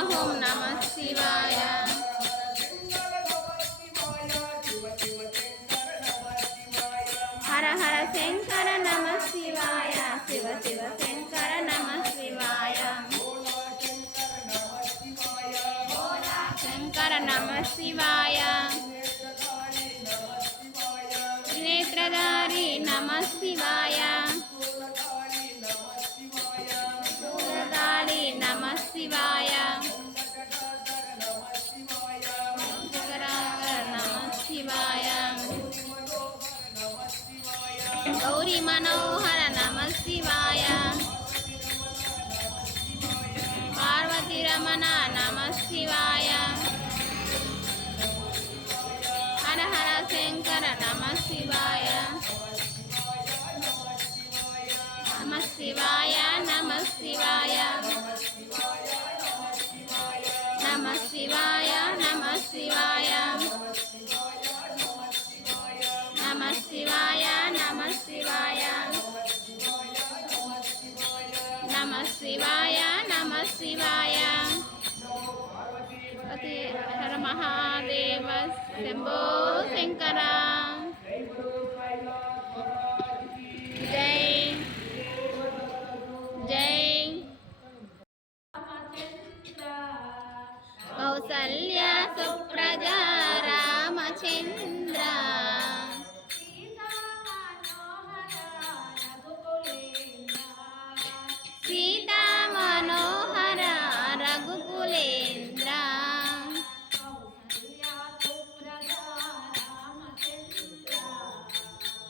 ఓం నమః శివాయ. హర హర శంకర నమః శివాయ. శివ శివ శంకర నమః శివాయ. శంకర నమః శివాయ. త్రినేత్రధారి నమః శివాయ. శూలధారి నమః శివాయ. నమః శివాయ. గౌరీ మనోహర నమః శివాయ. పార్వతీ రమణ నమః శివాయ. హర హర శంకర నమః శివాయ. నమః శివాయ. నమః శివాయ. నమః శివాయ. నమః శివాయ. నమః శివాయ. నమః శివాయ. నమః శివాయ. నమః శివాయ. హర మహాదేవ శంభో శంకర. జై జై. కౌసల్య సుప్రజా రామచంద్ర. సీతా మనోహర రఘుకులేంద్ర.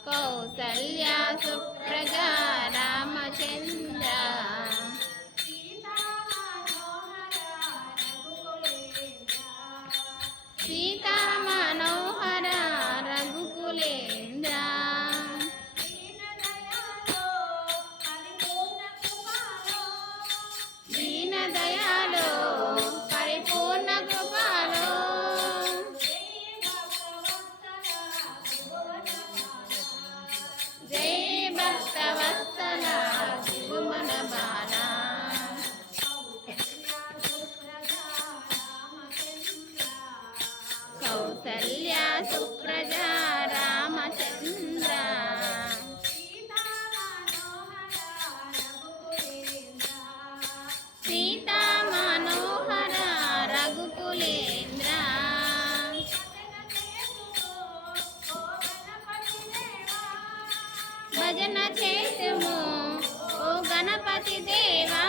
కౌసల్య సుప్రజా రామచంద్ర. సీతా మనోహర రఘుకులేంద్ర. దీన దయాలో పరిపూర్ణ కృపాలో. జై భక్తవత్సల త్రిభువన బాల. కౌసల్య సుప్రజా రామచంద్ర. సీతా మనోహర రఘుకులేంద్ర. భజన చేతుము ఓ గణపతి దేవా.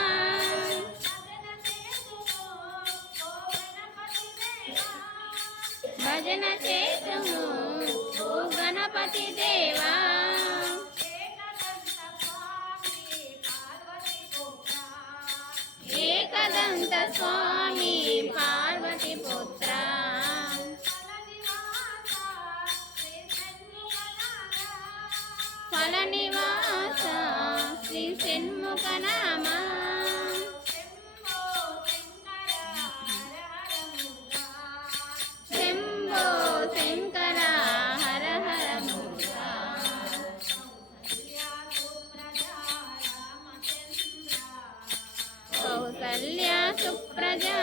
భజన చేతుము ఓ గణపతి దేవా. ఏకదంత స్వామి పార్వతి పుత్ర. ఫల నివాస శ్రీ షణ్ముఖ నామ. శంభో శంకర హర హర మురుగా. కౌసల్య సుప్రజా